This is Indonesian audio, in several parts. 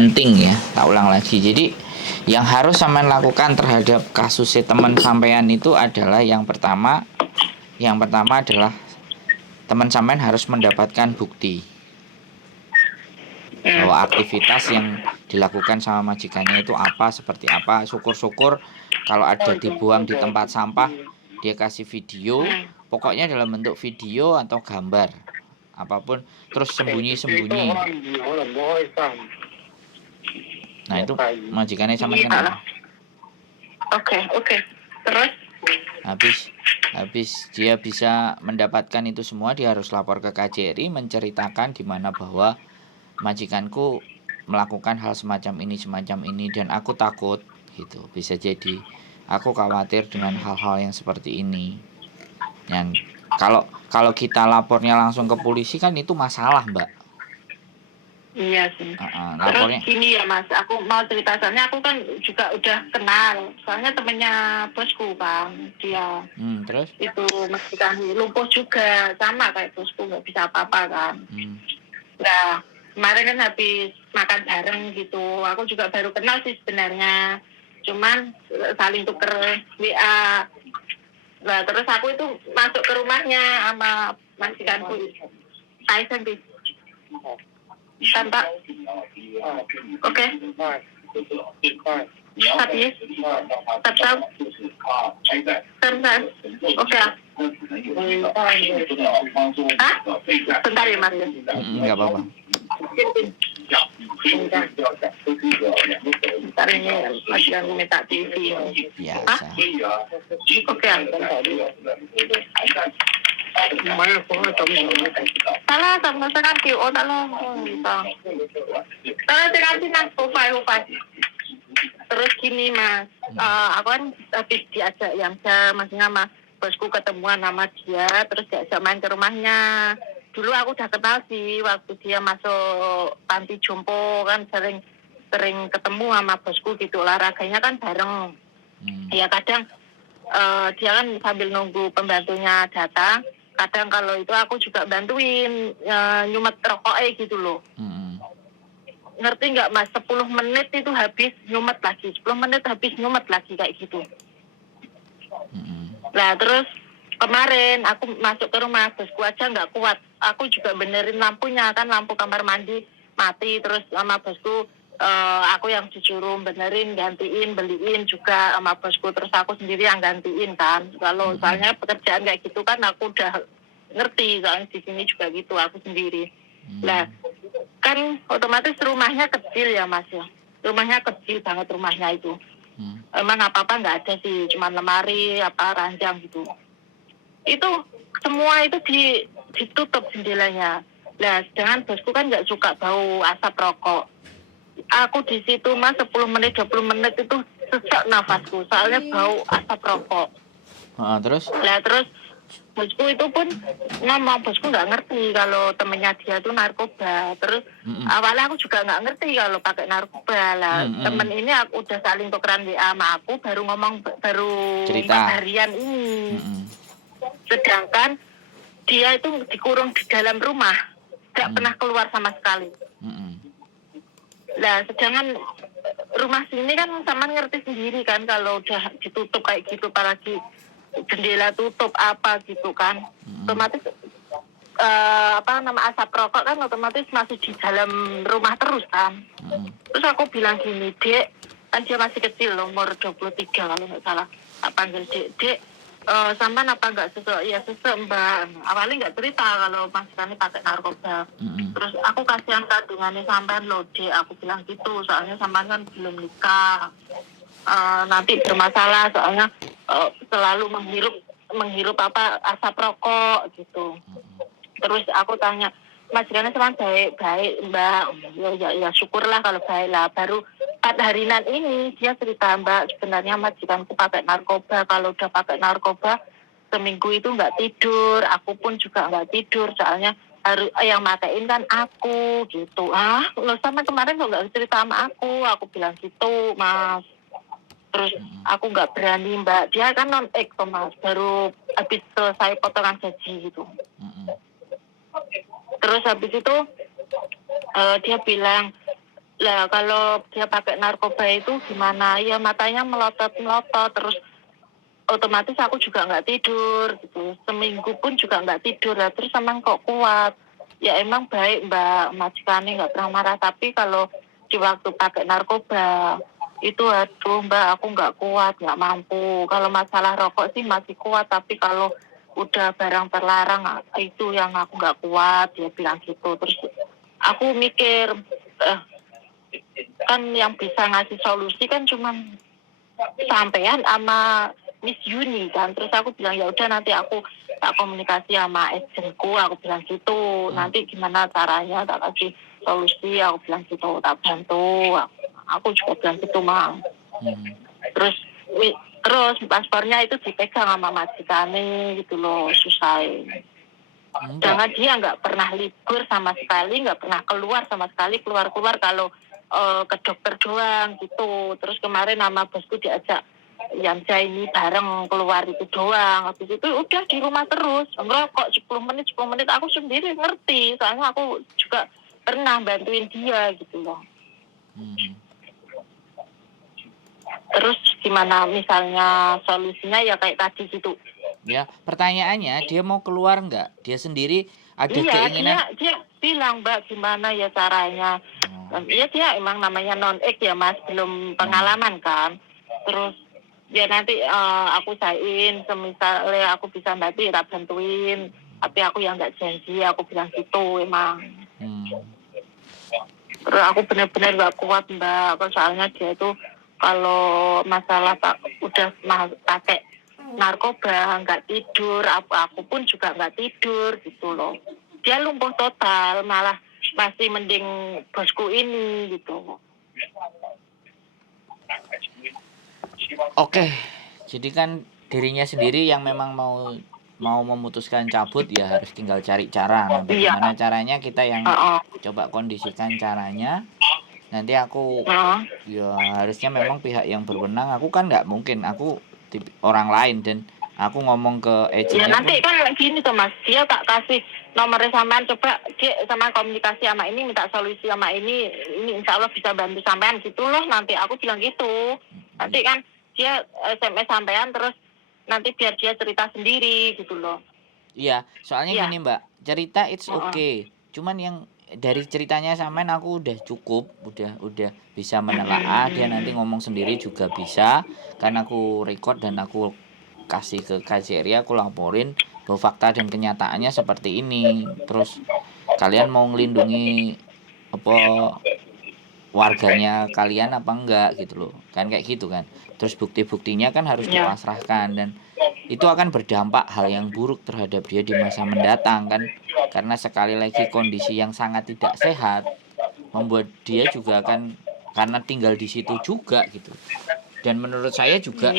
penting ya, tak ulang lagi. Jadi yang harus sampean lakukan terhadap kasus teman sampean itu adalah yang pertama adalah teman sampean harus mendapatkan bukti bahwa aktivitas yang dilakukan sama majikannya itu apa, seperti apa. Syukur-syukur kalau ada dibuang di tempat sampah, dia kasih video, pokoknya dalam bentuk video atau gambar, apapun, terus sembunyi-sembunyi. Nah itu majikannya sampean kenapa? Oke. Terus? Habis dia bisa mendapatkan itu semua, dia harus lapor ke KJRI menceritakan di mana bahwa majikanku melakukan hal semacam ini dan aku takut gitu. Bisa jadi aku khawatir dengan hal-hal yang seperti ini. Yang kalau kita lapornya langsung ke polisi kan itu masalah, Mbak. Iya sih. Lapornya. Terus gini ya Mas, aku mau cerita, soalnya aku kan juga udah kenal, soalnya temennya bosku kan, dia terus? Itu majikan lumpuh juga, sama kayak bosku, nggak bisa apa-apa kan. Nah, kemarin kan habis makan bareng gitu, aku juga baru kenal sih sebenarnya, cuman saling tuker WA. Nah, terus aku itu masuk ke rumahnya sama majikanku. Tyson bis. Tanpa. Oke. Tapi. Tetap. Bentar. Oke. Hah? Bentar ya Mas. Enggak apa-apa. Bentar ini masih yang minta TV. Biasa. Oke. Salah sama sekali. Oh, salah. Salah sekali mas. Upaya. Terus gini mas, aku kan habis diajak yang maksudnya mas bosku ketemuan sama dia, terus diajak main ke rumahnya. Dulu aku udah kenal sih waktu dia masuk panti jompo kan sering ketemu sama bosku gitu, olahraganya kan bareng. Ya kadang dia kan sambil nunggu pembantunya datang, kadang kalau itu aku juga bantuin nyumet rokoknya gitu loh. Ngerti nggak mas, 10 menit itu habis nyumet lagi, 10 menit habis nyumet lagi kayak gitu. Nah terus kemarin aku masuk ke rumah bosku aja nggak kuat, aku juga benerin lampunya kan, lampu kamar mandi mati, terus sama bosku aku yang disuruh benerin, gantiin, beliin juga sama bosku, terus aku sendiri yang gantiin kan. Kalau soalnya pekerjaan kayak gitu kan aku udah ngerti, soalnya di sini juga gitu aku sendiri. Nah kan otomatis rumahnya kecil ya mas ya, rumahnya kecil banget rumahnya itu. Emang apa-apa nggak ada sih, cuma lemari apa ranjang gitu. Itu semua itu ditutup jendelanya. Nah sedangkan bosku kan nggak suka bau asap rokok. Aku di situ mas 10 menit 20 menit itu sesak nafasku, soalnya bau asap rokok. Terus? Nah terus bosku itu pun ngomong, bosku nggak ngerti kalau temennya dia tuh narkoba. Terus awalnya aku juga nggak ngerti kalau pakai narkoba lah. Temen ini aku udah saling tukeran WA sama aku, baru ngomong, baru harian ini. Sedangkan dia itu dikurung di dalam rumah, nggak pernah keluar sama sekali. Nah sedangkan rumah sini kan sama ngerti sendiri kan, kalau udah ditutup kayak gitu, apalagi jendela tutup apa gitu kan, otomatis asap rokok kan otomatis masih di dalam rumah terus kan. Terus aku bilang gini, Dek, kan dia masih kecil umur 23 kalau nggak salah, tak panggil Dek, sampean apa nggak sesek? Ya sesek mbak. Awalnya nggak cerita kalau mas kami pakai narkoba. Terus aku kasihan kandungannya sampean loh Dek, aku bilang gitu, soalnya sampean kan belum nikah. Nanti bermasalah soalnya selalu menghirup apa asap rokok gitu. Terus aku tanya, majikannya cuma baik mbak. Ya syukurlah kalau baik lah. Baru 4 harian ini dia cerita, mbak sebenarnya majikanku pakai narkoba. Kalau udah pakai narkoba seminggu itu nggak tidur, aku pun juga nggak tidur, soalnya harus yang matain kan aku gitu. Lo sama kemarin kok nggak cerita sama aku bilang gitu mas. Terus aku nggak berani mbak, dia kan mas, baru habis selesai potongan gaji gitu. Terus habis itu dia bilang Lah kalau dia pakai narkoba itu gimana? Ya matanya melotot-melotot, terus otomatis aku juga nggak tidur gitu. Seminggu pun juga nggak tidur lah. Terus emang kok kuat? Ya emang baik Mbak, majikannya nggak pernah marah. Tapi kalau di waktu pakai narkoba itu aduh Mbak, aku nggak kuat, nggak mampu. Kalau masalah rokok sih masih kuat, tapi kalau udah barang terlarang itu yang aku nggak kuat, dia bilang gitu. Terus aku mikir, eh, kan yang bisa ngasih solusi kan cuman sampean sama Miss Yuni kan. Terus aku bilang ya udah nanti aku tak komunikasi sama agenku, aku bilang gitu. Nanti gimana caranya tak kasih solusi, aku bilang gitu, tak bantu. Aku juga bilang gitu Mang. Terus terus paspornya itu dipegang sama majikane gitu loh, susah. Jangan dia nggak pernah libur sama sekali, nggak pernah keluar sama sekali, keluar kalau ke dokter doang gitu. Terus kemarin nama bosku diajak yang ini bareng keluar itu doang. Habis itu udah di rumah terus, ngerokok 10 menit aku sendiri ngerti. Soalnya aku juga pernah bantuin dia gitu loh. Terus gimana misalnya solusinya ya kayak tadi gitu. Ya, pertanyaannya dia mau keluar nggak? Dia sendiri ada Iya, keinginan. dia bilang Mbak gimana ya caranya. Iya dia emang namanya non-ek ya Mas, belum pengalaman kan. Terus ya nanti aku sain, semisalnya aku bisa nanti tak bantuin. Tapi aku yang nggak janji, aku bilang gitu emang. Terus aku benar-benar nggak kuat Mbak, soalnya dia itu kalau masalah udah pakai narkoba nggak tidur, aku pun juga nggak tidur gitu loh. Dia lumpuh total, malah masih mending bosku ini gitu. Oke, jadi kan dirinya sendiri yang memang mau memutuskan cabut ya harus tinggal cari cara. Nah, bagaimana caranya kita yang coba kondisikan caranya. Nanti aku ya harusnya memang pihak yang berwenang. Aku kan nggak mungkin, aku orang lain dan aku ngomong ke agennya. Ya nanti kan gini tuh Mas, dia tak kasih nomornya sampean, coba dia sama komunikasi sama ini, minta solusi sama ini insya Allah bisa bantu sampean gitu loh. Nanti aku bilang gitu. Nanti kan dia SMS sampean terus nanti biar dia cerita sendiri gitu loh. Iya, soalnya gini Mbak, cerita it's okay. Cuman yang dari ceritanya sampean aku udah cukup, udah bisa menelaah. Dia nanti ngomong sendiri juga bisa, kan aku record dan aku kasih ke KJRI, aku laporin bahwa fakta dan kenyataannya seperti ini. Terus kalian mau ngelindungi apa warganya kalian apa enggak gitu loh, kan kayak gitu kan. Terus bukti-buktinya kan harus dipasrahkan dan itu akan berdampak hal yang buruk terhadap dia di masa mendatang kan, karena sekali lagi kondisi yang sangat tidak sehat membuat dia juga akan karena tinggal di situ juga gitu. Dan menurut saya juga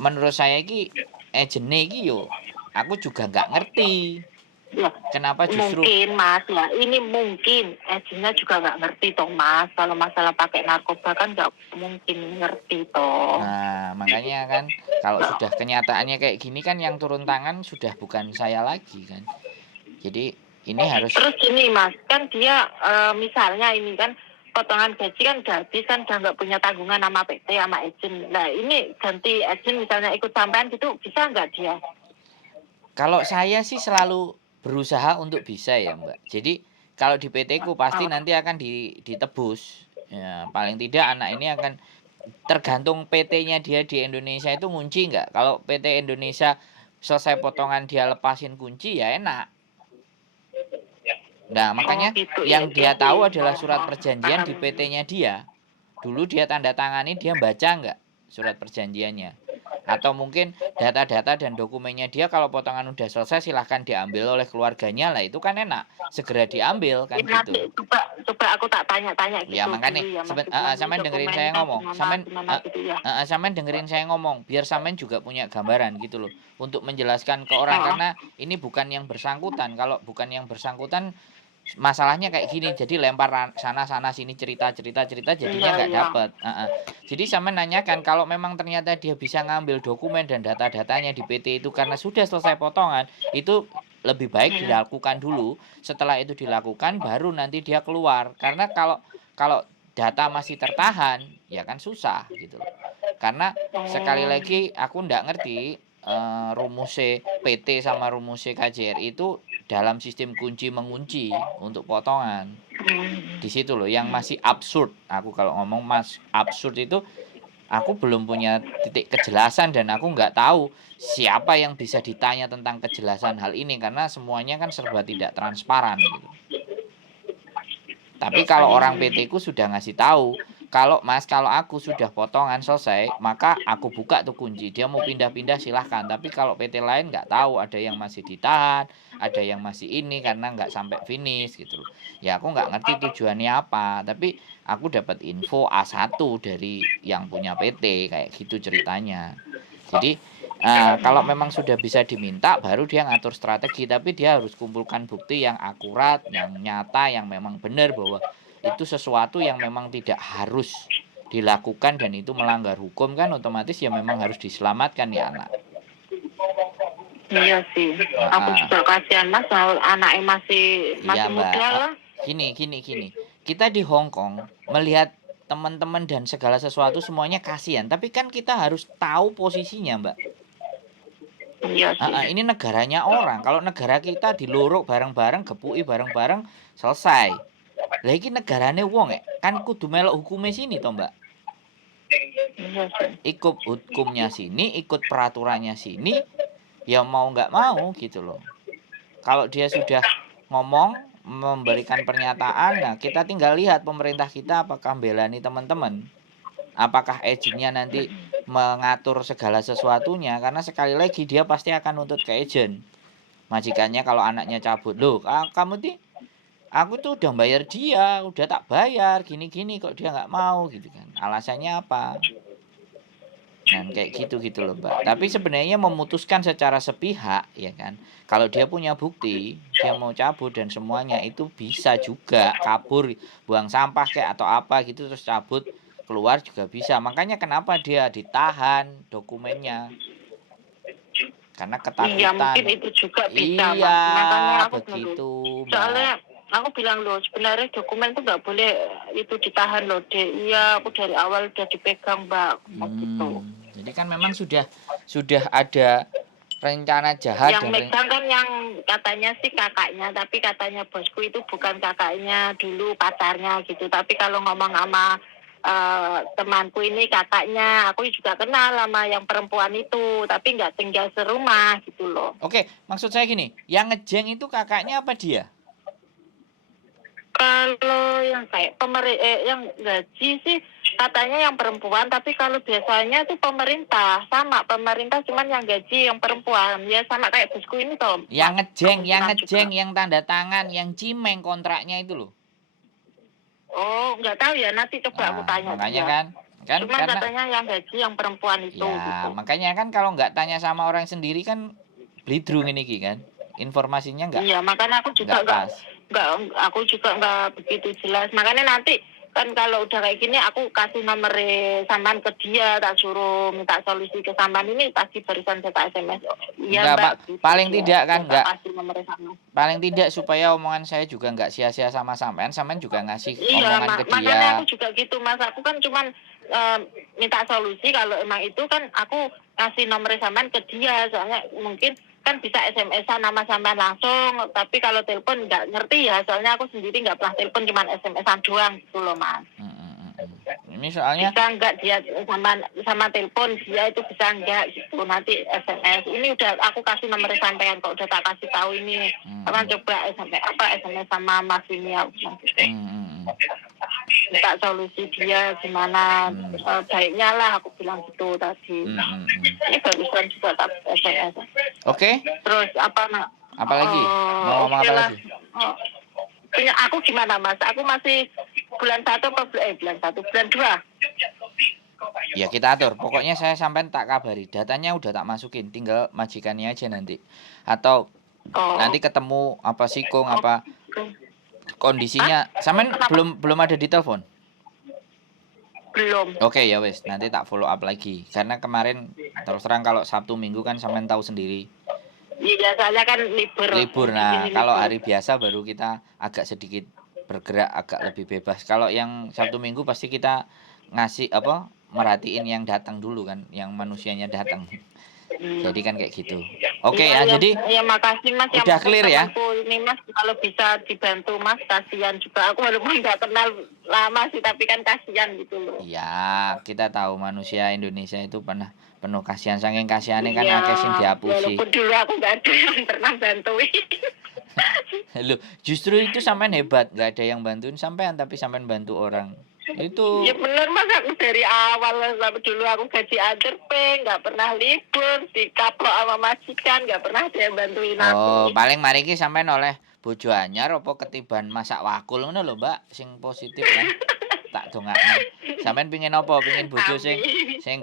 menurut saya iki agene iki yo aku juga nggak ngerti ya, kenapa justru mungkin Mas ya ini mungkin agennya juga nggak ngerti toh Mas, kalau masalah pakai narkoba kan nggak mungkin ngerti toh. Nah makanya kan kalau sudah kenyataannya kayak gini kan yang turun tangan sudah bukan saya lagi kan, jadi ini harus. Terus gini Mas, kan dia misalnya ini kan potongan gaji kan udah habis kan, udah nggak punya tanggungan sama PT sama agen. Nah ini ganti agen misalnya ikut sampean gitu bisa nggak dia? Kalau saya sih selalu berusaha untuk bisa ya Mbak. Jadi kalau di PT ku pasti nanti akan ditebus. Ya, paling tidak anak ini akan tergantung PT-nya dia di Indonesia itu ngunci nggak. Kalau PT Indonesia selesai potongan dia lepasin kunci ya enak. Nah makanya yang dia tahu adalah surat perjanjian di PT-nya dia. Dulu dia tanda tangani, dia baca nggak surat perjanjiannya. Atau mungkin data-data dan dokumennya dia kalau potongan udah selesai silahkan diambil oleh keluarganya lah, itu kan enak segera diambil kan Ya, gitu. coba aku tak tanya-tanya gitu. Ya makanya sampean dengerin saya ngomong, sampean dengerin saya ngomong biar sampean juga punya gambaran gitu loh untuk menjelaskan ke orang, karena ini bukan yang bersangkutan. Kalau bukan yang bersangkutan masalahnya kayak gini, jadi lempar sana sini cerita jadinya nggak dapet. Jadi saya menanyakan kalau memang ternyata dia bisa ngambil dokumen dan data-datanya di PT itu karena sudah selesai potongan, itu lebih baik dilakukan dulu. Setelah itu dilakukan baru nanti dia keluar, karena kalau data masih tertahan, ya kan susah gitu loh. Karena sekali lagi aku ndak ngerti rumus PT sama rumus KJRI itu dalam sistem kunci mengunci untuk potongan. Di situ loh yang masih absurd. Aku kalau ngomong absurd itu aku belum punya titik kejelasan dan aku nggak tahu siapa yang bisa ditanya tentang kejelasan hal ini karena semuanya kan serba tidak transparan gitu. Tapi kalau orang PT ku sudah ngasih tahu, kalau aku sudah potongan selesai, maka aku buka tuh kunci. Dia mau pindah-pindah silahkan. Tapi kalau PT lain nggak tahu, ada yang masih ditahan, ada yang masih ini karena nggak sampai finish gitu loh. Ya aku nggak ngerti tujuannya apa. Tapi aku dapat info A1 dari yang punya PT kayak gitu ceritanya. Jadi kalau memang sudah bisa diminta baru dia ngatur strategi, tapi dia harus kumpulkan bukti yang akurat, yang nyata, yang memang benar bahwa itu sesuatu yang memang tidak harus dilakukan dan itu melanggar hukum kan otomatis ya memang harus diselamatkan ya anak. Iya sih, aku juga kasihan Mas, anaknya masih Iya, Mbak. muda lah. Gini. Kita di Hong Kong melihat teman-teman dan segala sesuatu semuanya kasihan, tapi kan kita harus tahu posisinya, Mbak. Iya sih. Ini negaranya orang. Kalau negara kita diluruk bareng-bareng, gepui bareng-bareng, selesai. Lah iki negarane wong kan kudu melok hukume sini toh, Mbak. Iya sih. Ikut hukumnya sini, ikut peraturannya sini, ya mau nggak mau gitu loh. Kalau dia sudah ngomong, memberikan pernyataan, nah kita tinggal lihat pemerintah kita apakah belani teman-teman. Apakah agennya nanti mengatur segala sesuatunya, karena sekali lagi dia pasti akan nuntut ke agen. Majikannya kalau anaknya cabut, loh kamu aku tuh udah bayar dia, udah tak bayar, gini-gini kok dia nggak mau gitu kan. Alasannya apa? Nah kayak gitu loh Mbak. Tapi sebenarnya memutuskan secara sepihak ya kan. Kalau dia punya bukti, dia mau cabut dan semuanya itu bisa juga kabur, buang sampah kayak atau apa gitu terus cabut keluar juga bisa. Makanya kenapa dia ditahan dokumennya? Karena ketakutan. Iya mungkin itu juga bisa. Iya, Mas. Makanya aku begitu Mbak. Soalnya aku bilang loh sebenarnya dokumen tuh nggak boleh itu ditahan loh deh. Iya aku dari awal udah dipegang Mbak. Gitu. Jadi kan memang sudah ada rencana jahat yang dan megang kan yang katanya sih kakaknya, tapi katanya bosku itu bukan kakaknya dulu pacarnya gitu. Tapi kalau ngomong sama temanku ini kakaknya, aku juga kenal sama yang perempuan itu, tapi nggak tinggal serumah gitu loh. Oke, maksud saya gini, yang ngejeng itu kakaknya apa dia? Kalau yang kayak yang gaji sih katanya yang perempuan, tapi kalau biasanya itu pemerintah cuman yang gaji yang perempuan ya sama kayak bosku ini toh. Yang ngejeng, yang tanda tangan, yang cimeng kontraknya itu loh. Oh, nggak tahu ya, nanti coba aku tanya. Makanya dia. kan Cuma karena, katanya yang gaji yang perempuan itu. Ya, gitu. Makanya kan kalau nggak tanya sama orang sendiri kan blidrung ini kan, informasinya nggak. Iya, makanya aku juga aku juga nggak begitu jelas. Makanya nanti kan kalau udah kayak gini aku kasih nomor sampean ke dia, tak suruh minta solusi ke sampean ini pasti barusan saya SMS. Iya Mbak, gitu, paling tidak kan nggak. Kasih nomor sampean. Paling tidak supaya omongan saya juga nggak sia-sia sama sampean juga ngasih omongan ke dia. Makanya aku juga gitu Mas, aku kan cuman minta solusi kalau emang itu kan aku kasih nomor sampean ke dia, soalnya mungkin kan bisa SMS-an nama sampean langsung, tapi kalau telepon nggak ngerti ya, soalnya aku sendiri nggak pernah telepon, cuman SMS-an doang gitu loh Mas. Ini soalnya bisa nggak dia sama telepon dia itu bisa nggak gitu, nanti SMS ini udah aku kasih nomor sampean kok, udah tak kasih tahu ini apa coba SMS sama Mas ini aku gitu. Minta solusi dia gimana baiknya lah, aku bilang gitu tadi. Ini barusan juga tak SMS. Oke. Terus apa lagi? Mau ngomong apa lagi? Punya aku gimana Mas? Aku masih bulan 2. Ya kita atur. Pokoknya saya sampai tak kabari. Datanya udah tak masukin, tinggal majikannya aja nanti. Atau nanti ketemu apa sikung apa kondisinya. Sampean belum ada di telepon? Belum. Oke ya wes, nanti tak follow up lagi. Karena kemarin terus terang kalau Sabtu Minggu kan sampean tahu sendiri. Iya, soalnya kan libur. Nah, kalau hari biasa baru kita agak sedikit bergerak agak lebih bebas. Kalau yang Sabtu Minggu pasti kita ngasih merhatiin yang datang dulu kan, yang manusianya datang. Jadi kan kayak gitu. Oke ya, jadi ya makasih Mas yang udah clear ya. Ini Mas kalau bisa dibantu Mas, kasihan juga aku walaupun nggak kenal lama sih tapi kan kasihan gitu loh. Iya, kita tahu manusia Indonesia itu penuh kasihan, saking kasihannya kan akeh sing diapusi. Walaupun dulu aku nggak ada yang pernah bantuin. Loh, justru itu sampean hebat, nggak ada yang bantuin sampean tapi sampean bantu orang. Itu ya bener Mas, aku dari awal sampai dulu aku gaji underpay, nggak pernah libur, dikaplok sama majikan, nggak pernah ada yang bantuin aku. Oh, paling mari ki sampean oleh bojo anyar apa ketiban masak wakul ngono lho, Mbak, sing positif kan. Tak dongakno. Sampean pengin apa? Pengin bojo sing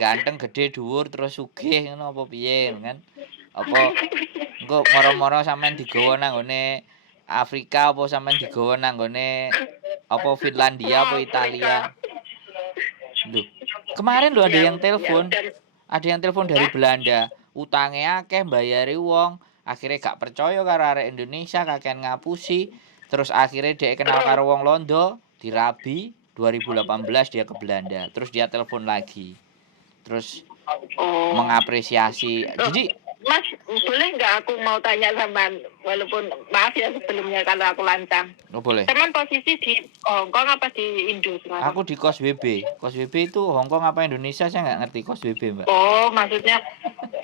ganteng, gede, dhuwur terus sugih ngono apa piye kan? Apa engko moro-moro sampean digawa nang gone Afrika apa sampean digawa nang gone apa Finlandia apa Italia? Loh, kemarin lho ada yang telepon. Ada yang telepon dari Belanda. Utangnya akeh, bayari wong. Akhirnya gak percaya karo arek Indonesia, kakean ngapusi. Terus akhirnya dia kenal karo wong Londo, dirabi 2018 dia ke Belanda. Terus dia telepon lagi. Terus mengapresiasi. Jadi Mas, boleh nggak aku mau tanya sama, walaupun maaf ya sebelumnya kalau aku lancang. Oh boleh. Teman posisi di Hongkong apa di Indo sekarang? Aku di Kos WB. Kos WB itu Hongkong apa Indonesia, saya nggak ngerti Kos WB, Mbak. Oh, maksudnya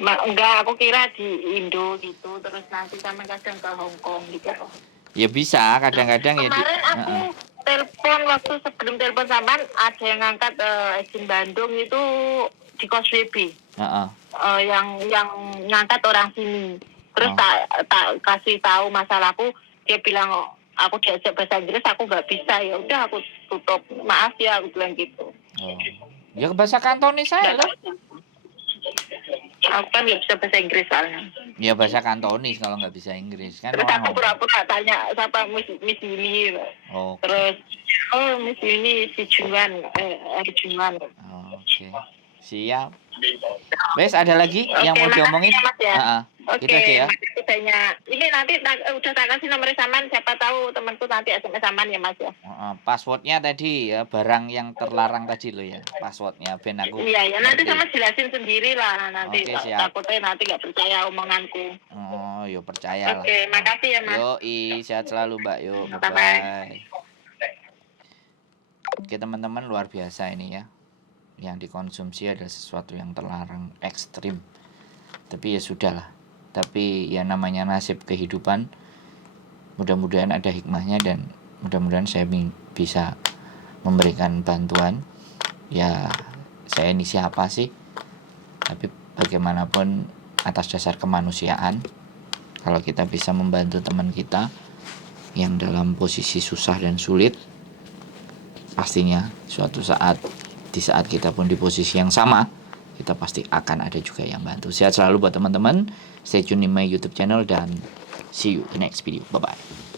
enggak, aku kira di Indo gitu, terus nanti sama kadang ke Hongkong gitu. Ya bisa, kadang-kadang ya di. Kemarin aku telepon waktu sebelum telepon sampean ada yang ngangkat izin Bandung itu di Kos WB. Yang ngangkat orang sini. Terus tak kasih tahu masalahku, dia bilang aku diajak bahasa Inggris aku nggak bisa, ya udah aku tutup, maaf ya aku bilang gitu. Ya bahasa Kantonis saya lah. Aku kan nggak bisa bahasa Inggris soalnya. Ya bahasa Kantonis kalau nggak bisa Inggris kan. Terus aku pura-pura tanya siapa Miss Yuni. Terus Miss Yuni si Junwan, Junwan. Oke. Siap. Wes ada lagi yang mau diomongin? Ya. Oke, gitu aja ya. Ini nanti udah tak kasih nomor saman, siapa tahu temanku nanti SMS saman ya Mas ya. Passwordnya tadi ya, barang yang terlarang tadi lo ya, passwordnya ben aku. Iya ya, nanti sama jelasin sendiri lah nanti. Oke, siap. Takutnya nanti nggak percaya omonganku. Oh, yo percaya lah. Oke, makasih ya Mas. Sehat selalu Mbak. Yuk, bye. Oke teman-teman, luar biasa ini ya. Yang dikonsumsi adalah sesuatu yang terlarang, ekstrim. Tapi ya sudahlah. Tapi ya namanya nasib kehidupan. Mudah-mudahan ada hikmahnya dan mudah-mudahan saya bisa memberikan bantuan. Ya saya ini siapa sih? Tapi bagaimanapun atas dasar kemanusiaan, kalau kita bisa membantu teman kita yang dalam posisi susah dan sulit, pastinya suatu saat, di saat kita pun di posisi yang sama, kita pasti akan ada juga yang bantu. Sehat selalu buat teman-teman. Stay tune di my YouTube channel dan see you in next video. Bye bye.